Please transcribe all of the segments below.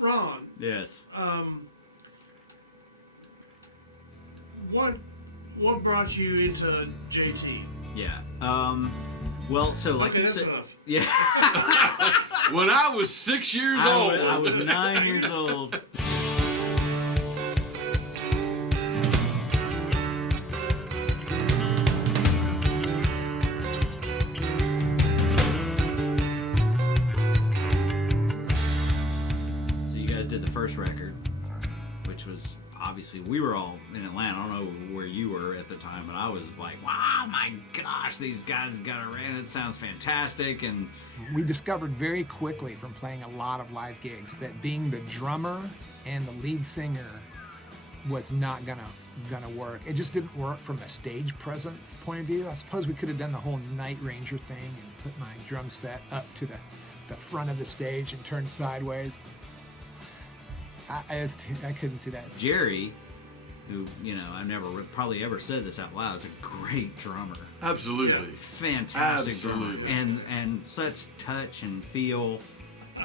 Ron. Yes. What brought you into JT? Yeah. Well, so like okay, you that's said, enough. yeah. When I was 6 years old. I was 9 years old. So you guys did the first record, which was obviously, we were all in Atlanta. I don't know where you were at the time, but I was like, wow, my gosh, these guys got a rant. It sounds fantastic. And we discovered very quickly from playing a lot of live gigs that being the drummer and the lead singer was not gonna work. It just didn't work from a stage presence point of view. I suppose we could have done the whole Night Ranger thing and put my drum set up to the front of the stage and turned sideways. I couldn't see that. Jerry, who, you know, I've never probably ever said this out loud, is a great drummer. Absolutely. Yeah, fantastic Absolutely. drummer. And such touch and feel.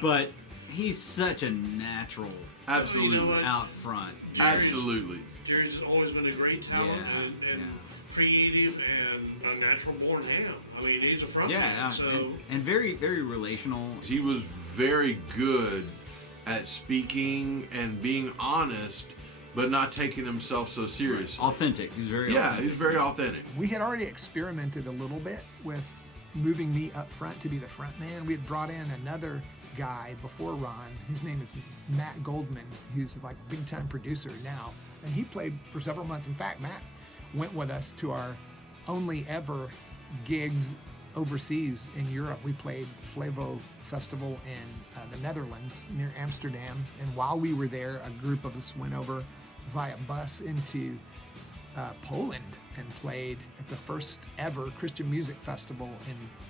But he's such a natural Absolutely. You know what? out front. Absolutely. Jerry's always been a great talent and creative and a natural born ham. I mean, he's a front man, so and very, very relational. He was very good at speaking and being honest, but not taking himself so seriously. Authentic. He's very authentic. He's very authentic. We had already experimented a little bit with moving me up front to be the front man. We had brought in another guy before Ron. His name is Matt Goldman, who's like a big-time producer now. And he played for several months. In fact, Matt went with us to our only ever gigs overseas in Europe. We played Flevo Festival in the Netherlands near Amsterdam, and while we were there, a group of us went over via bus into Poland and played at the first ever Christian music festival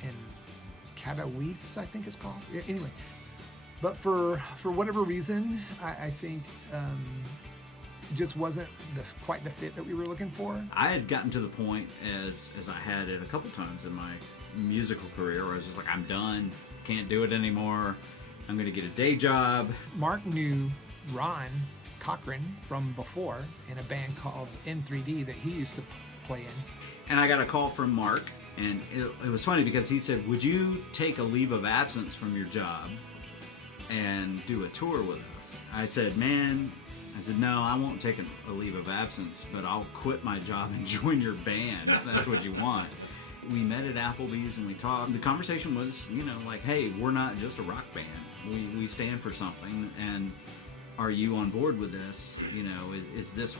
in Katowice, I think it's called. Anyway, but for whatever reason, I think it just wasn't quite the fit that we were looking for. I had gotten to the point, as I had it a couple times in my musical career, where I was just like, I'm done. Can't do it anymore. I'm going to get a day job. Mark knew Ron Cochran from before in a band called N3D that he used to play in. And I got a call from Mark, and it was funny because he said, would you take a leave of absence from your job and do a tour with us? I said, no, I won't take a leave of absence, but I'll quit my job and join your band if that's what you want. We met at Applebee's and we talked. The conversation was, you know, like, hey, we're not just a rock band. We stand for something, and are you on board with this? You know, is this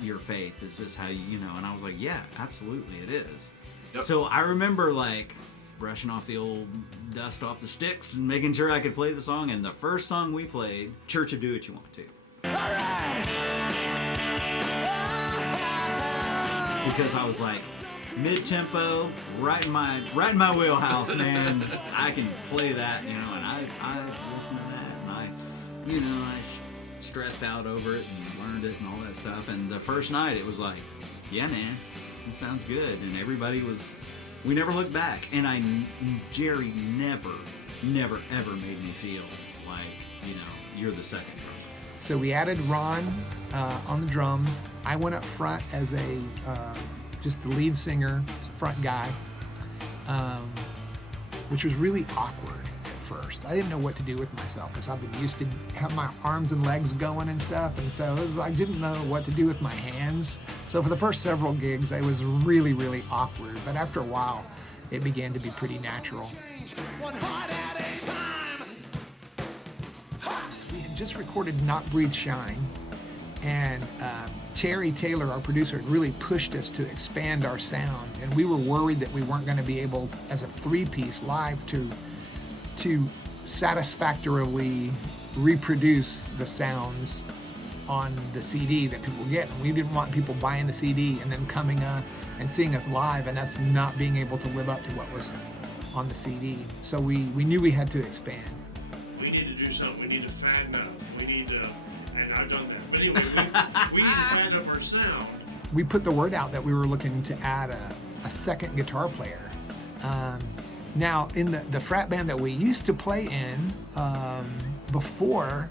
your faith? Is this how you know? And I was like, yeah, absolutely, it is. Yep. So I remember like brushing off the old dust off the sticks and making sure I could play the song. And the first song we played, Church of Do What You Want To. Because I was like, mid-tempo, right in my wheelhouse, man. I can play that, you know, and I listened to that, and I stressed out over it and learned it and all that stuff. And the first night, it was like, yeah, man, it sounds good. And everybody we never looked back. And Jerry never, ever made me feel like, you know, you're the second drummer. So we added Ron on the drums. I went up front as just the lead singer, front guy, which was really awkward at first. I didn't know what to do with myself because I've been used to have my arms and legs going and stuff, and so I didn't know what to do with my hands. So for the first several gigs, it was really, really awkward, but after a while, it began to be pretty natural. We had just recorded Not Breathe Shine, and Terry Taylor, our producer, had really pushed us to expand our sound, and we were worried that we weren't going to be able, as a three-piece live, to satisfactorily reproduce the sounds on the CD that people get. And we didn't want people buying the CD and then coming up and seeing us live and us not being able to live up to what was on the CD. So we knew we had to expand. We need to do something. We need to fatten up. We need to, and I've done that. But anyway, we need to fatten up our sound. We put the word out that we were looking to add a second guitar player. Now, in the frat band that we used to play in before,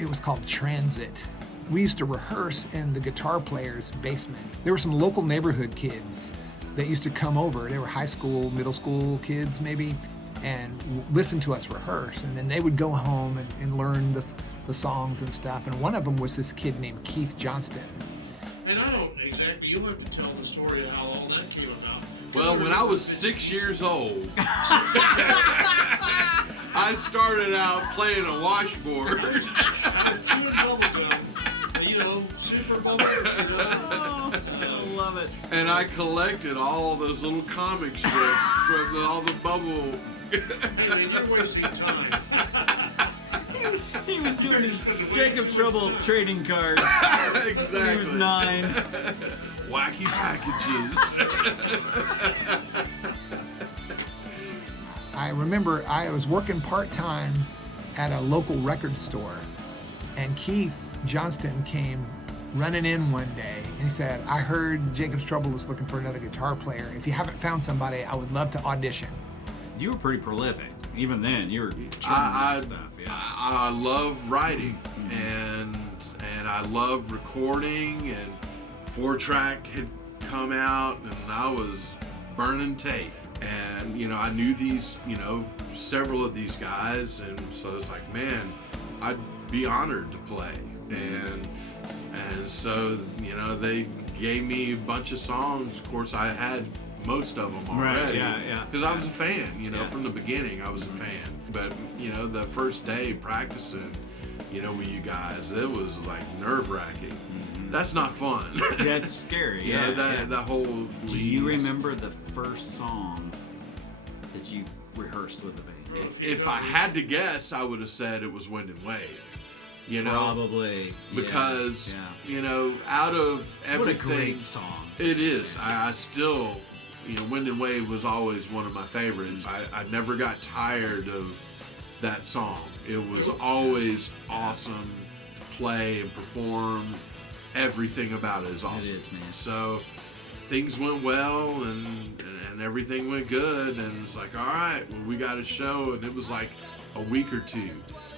It was called Transit. We used to rehearse in the guitar player's basement. There were some local neighborhood kids that used to come over. They were high school, middle school kids maybe, and listen to us rehearse. And then they would go home and learn the songs and stuff. And one of them was this kid named Keith Johnston. And I don't exactly, you'll have to tell the story of how all that came about. Well, when I was 6 years old, I started out playing a washboard. Super bubblegum. I love it. And I collected all those little comic strips from all the bubble. Hey man, you're wasting time. He was doing his Jacob's Trouble trading cards. Exactly. He was 9. Wacky packages. I remember I was working part-time at a local record store, and Keith Johnston came running in one day, and he said, I heard Jacob's Trouble was looking for another guitar player. If you haven't found somebody, I would love to audition. You were pretty prolific. Even then, you were I stuff. Yeah. I love writing, and I love recording, and 4-track had come out, and I was burning tape. And, I knew these, several of these guys, and so it's like, man, I'd be honored to play. And so, they gave me a bunch of songs. Of course, I had most of them already. Right, yeah. Because I was a fan, from the beginning, I was a fan. But, the first day practicing, with you guys, it was like nerve-wracking. Mm-hmm. That's not fun. That's scary, yeah. That whole lead. Do you remember the first song that you rehearsed with the band? If I had to guess, I would have said it was Wind and Wave. Probably. Because, out of everything. What a great song. It is. I still, Wind and Wave was always one of my favorites. I never got tired of that song. It was always awesome to play and perform. Everything about it is awesome. It is, man. So things went well and everything went good, and it's like, all right, well, we got a show, and it was like a week or two.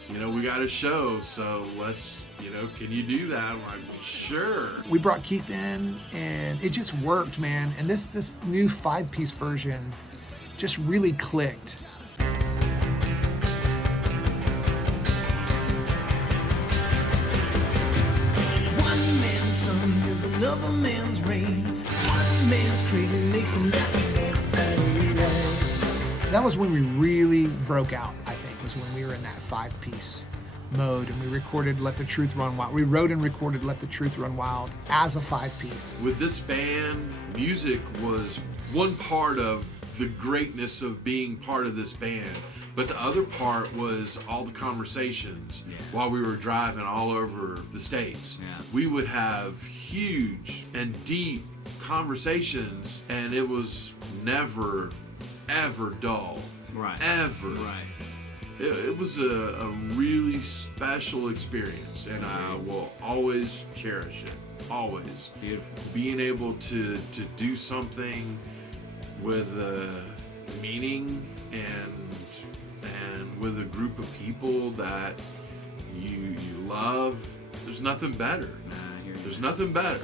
We got a show, so let's, can you do that? I'm like, sure. We brought Keith in, and it just worked, man. And this new 5-piece version just really clicked. One man's sun is another man's rain. One man's crazy makes another man's Saturday night. That was when we really broke out, I think, was when we were in that 5-piece mode, and we recorded Let the Truth Run Wild. We wrote and recorded Let the Truth Run Wild as a 5-piece. With this band, music was one part of the greatness of being part of this band, but the other part was all the conversations while we were driving all over the States. Yeah. We would have huge and deep conversations, and it was never, ever dull. Right. Ever. Right. It was a really special experience, and I will always cherish it. Always. Beautiful. Being able to do something with a meaning and with a group of people that you love, there's nothing better. There's nothing better.